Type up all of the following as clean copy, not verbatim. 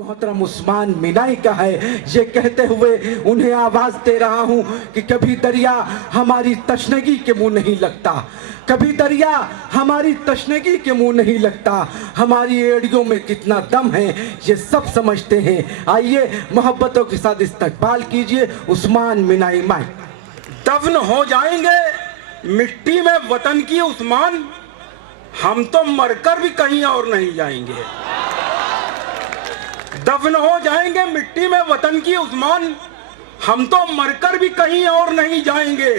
मोहतरम उस्मान मिनाई का है। ये कहते हुए उन्हें आवाज दे रहा हूं कि कभी दरिया हमारी तशनगी के मुंह नहीं लगता, कभी दरिया हमारी तशनगी के मुंह नहीं लगता। हमारी एड़ियों में कितना दम है ये सब समझते हैं। आइए मोहब्बतों के साथ इस्तकबाल कीजिए उस्मान मिनाई माई। दफन हो जाएंगे मिट्टी में वतन की उस्मान, हम तो मरकर भी कहीं और नहीं जाएंगे। दफन हो जाएंगे मिट्टी में वतन की उस्मान, हम तो मरकर भी कहीं और नहीं जाएंगे।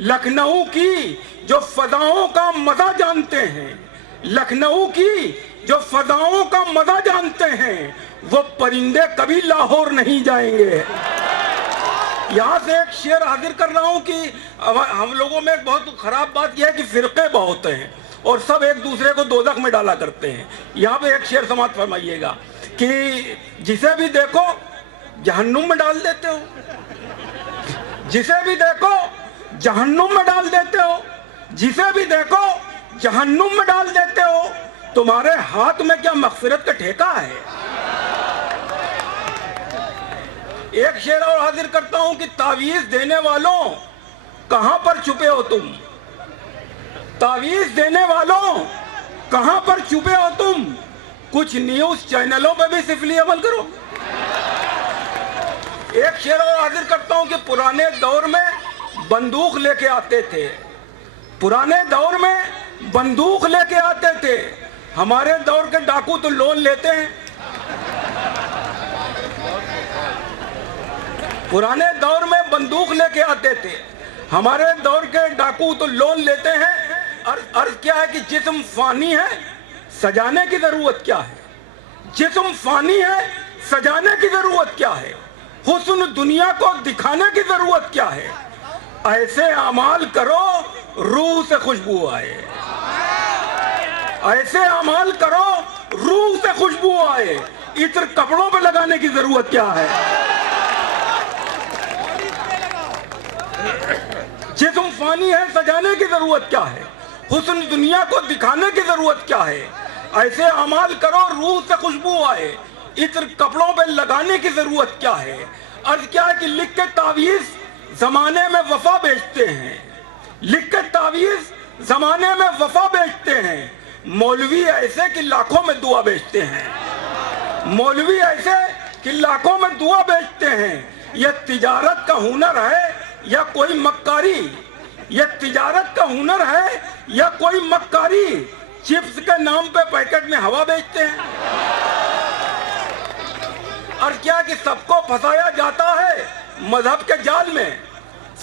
लखनऊ की जो फदाओं का मजा जानते हैं, लखनऊ की जो फदाओं का मजा जानते हैं, वो परिंदे कभी लाहौर नहीं जाएंगे। यहाँ से एक शेर हाजिर कर रहा हूँ कि हम लोगों में एक बहुत खराब बात यह है कि फिरके बहुत हैं और सब एक दूसरे को दोजख में डाला करते हैं। यहाँ पे एक शेर समाप्त फरमाइएगा कि जिसे भी देखो जहन्नुम में डाल देते हो, जिसे भी देखो जहन्नुम में डाल देते हो, जिसे भी देखो जहन्नुम में डाल देते हो। तुम्हारे हाथ में क्या मगफिरत का ठेका है। एक शेर और हाजिर करता हूं कि तावीज देने वालों कहां पर छुपे हो तुम, तावीज देने वालों कहां पर छुपे हो तुम। कुछ न्यूज चैनलों पे भी सिफली अमल करो। एक शेर और हाजिर करता हूं कि पुराने दौर में बंदूक लेके आते थे, पुराने दौर में बंदूक लेके आते थे। हमारे दौर के डाकू तो लोन लेते हैं। पुराने दौर में बंदूक लेके आते थे, हमारे दौर के डाकू तो लोन लेते हैं। अर्ज क्या है कि जिस्म फानी है, सजाने की जरूरत क्या है। जिस्म फानी है, सजाने की जरूरत क्या है। हुस्न दुनिया को दिखाने की जरूरत क्या है। ऐसे अमाल करो रूह से खुशबू आए, ऐसे अमाल करो रूह से खुशबू आए। इत्र कपड़ों पे लगाने की जरूरत क्या है। जिस्म फानी है, सजाने की जरूरत क्या है। हुस्न दुनिया को दिखाने की जरूरत क्या है। ऐसे अमाल करो रूह से खुशबू आए। इत्र कपड़ों पे लगाने की जरूरत क्या है। अर्ज क्या है कि लिख के तावीज जमाने में वफा बेचते हैं, लिख के तावीज जमाने में वफा बेचते हैं। मौलवी ऐसे कि लाखों में दुआ बेचते हैं, मौलवी ऐसे कि लाखों में दुआ बेचते हैं। यह तिजारत का हुनर है या कोई मक्कारी, यह तिजारत का हुनर है या कोई मक्कारी। चिप्स के नाम पे पैकेट में हवा बेचते हैं। और क्या कि सबको फंसाया जाता है मजहब के जाल में,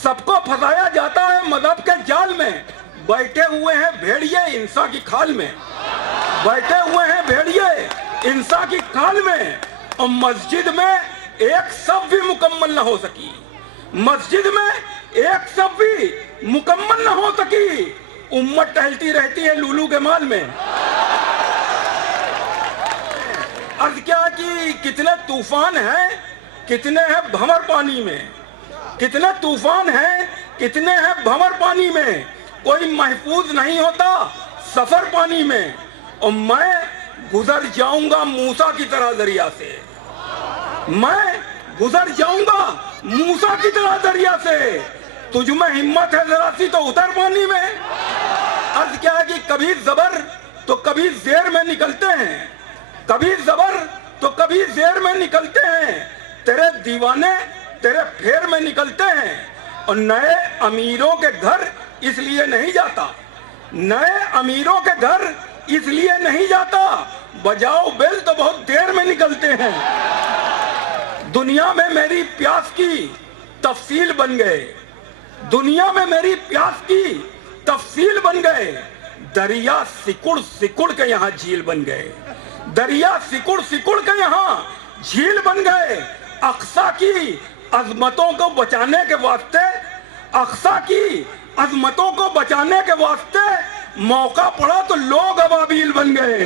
सबको फंसाया जाता है मजहब के जाल में। बैठे हुए हैं भेड़िए इंसा की खाल में, बैठे हुए हैं भेड़िए इंसा की खाल में। और मस्जिद में एक सब भी मुकम्मल न हो सकी, मस्जिद में एक सब भी मुकम्मल न हो सकी। उम्मत टहलती रहती है लूलू के माल में। अर्ज क्या कि कितने तूफान हैं, कितने हैं भंवर पानी में, कितने तूफान हैं, कितने हैं भंवर पानी में। कोई महफूज नहीं होता सफर पानी में। और मैं गुजर जाऊंगा मूसा की तरह दरिया से, मैं गुजर जाऊंगा मूसा की तरह दरिया से। तुझ में हिम्मत है जरा सी तो उतर पानी में। अर्ज क्या है कि कभी जबर तो कभी जेर में निकलते हैं, कभी जबर तो कभी जेर में निकलते हैं। तेरे दीवाने तेरे फेर में निकलते हैं। और नए अमीरों के घर इसलिए नहीं जाता, नए अमीरों के घर इसलिए नहीं जाता। बजाओ बेल तो बहुत देर में निकलते हैं। दुनिया में मेरी प्यास की तफसील बन गए, दुनिया में मेरी प्यास की तफसील बन गए। दरिया सिकुड़ सिकुड़ के यहाँ झील बन गए, दरिया सिकुड़ सिकुड़ के यहाँ झील बन गए। अक्सा की अजमतों को बचाने के वास्ते, अक्सा की अजमतों को बचाने के वास्ते मौका पड़ा तो लोग अबाबील बन गए।